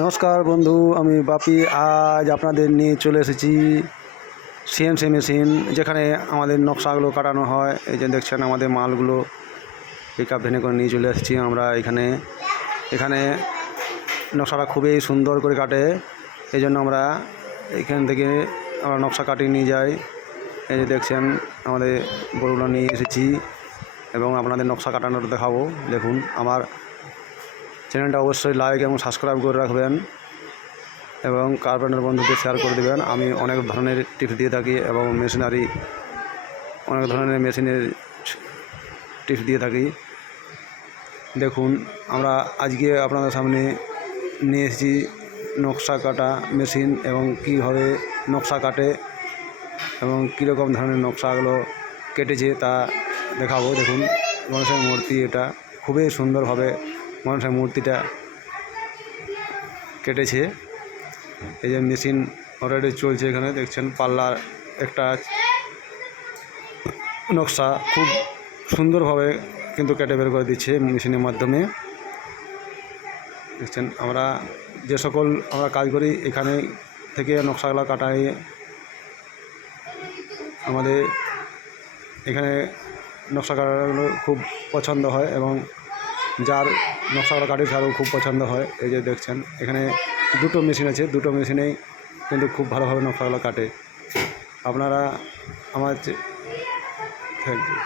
নমস্কার বন্ধু, আমি বাপি। আজ আপনাদের নিয়ে চলে এসেছি সিএনসি মেশিন, যেখানে আমাদের নকশাগুলো কাটানো হয়। এই যে দেখছেন আমাদের মালগুলো পিকআপ ভ্যানে করে নিয়ে চলে এসেছি আমরা। এখানে নকশাটা খুবই সুন্দর করে কাটে, এই জন্য আমরা এখান থেকে আমরা নকশা কাটিয়ে নিয়ে যাই। এই যে দেখছেন আমাদের গরুগুলো নিয়ে এসেছি এবং আপনাদের নকশা কাটানোটা দেখাবো। দেখুন, আমার চ্যানেলটা অবশ্যই লাইক এবং সাবস্ক্রাইব করে রাখবেন এবং কার্পেন্টার বন্ধুদের শেয়ার করে দেবেন। আমি অনেক ধরনের টিপস দিয়ে থাকি এবং অনেক ধরনের মেশিনের টিপস দিয়ে থাকি। দেখুন, আমরা আজকে আপনাদের সামনে নিয়ে এসেছি নকশা কাটা মেশিন এবং কীভাবে নকশা কাটে এবং কীরকম ধরনের নকশাগুলো কেটেছে তা দেখাবো। দেখুন, গণেশের মূর্তি, এটা খুবই সুন্দরভাবে গণেশের মূর্তিটা কেটেছে। এই যে মেশিন অলরেডি চলছে, এখানে দেখছেন পাল্লার একটা নকশা খুব সুন্দরভাবে কিন্তু কেটে বের করে দিচ্ছে মেশিনের মাধ্যমে। দেখছেন আমরা কাজ করি এখানে থেকে নকশাগুলো কাটাই। আমাদের এখানে নকশা কাটাগুলো খুব পছন্দ হয় এবং যার নকশাগুলো কাটে তারও খুব পছন্দ হয়। এই যে দেখছেন এখানে দুটো মেশিন আছে, দুটো মেশিনেই কিন্তু খুব ভালোভাবে নকশাগুলো কাটে। আপনারা আমার থ্যাংক ইউ।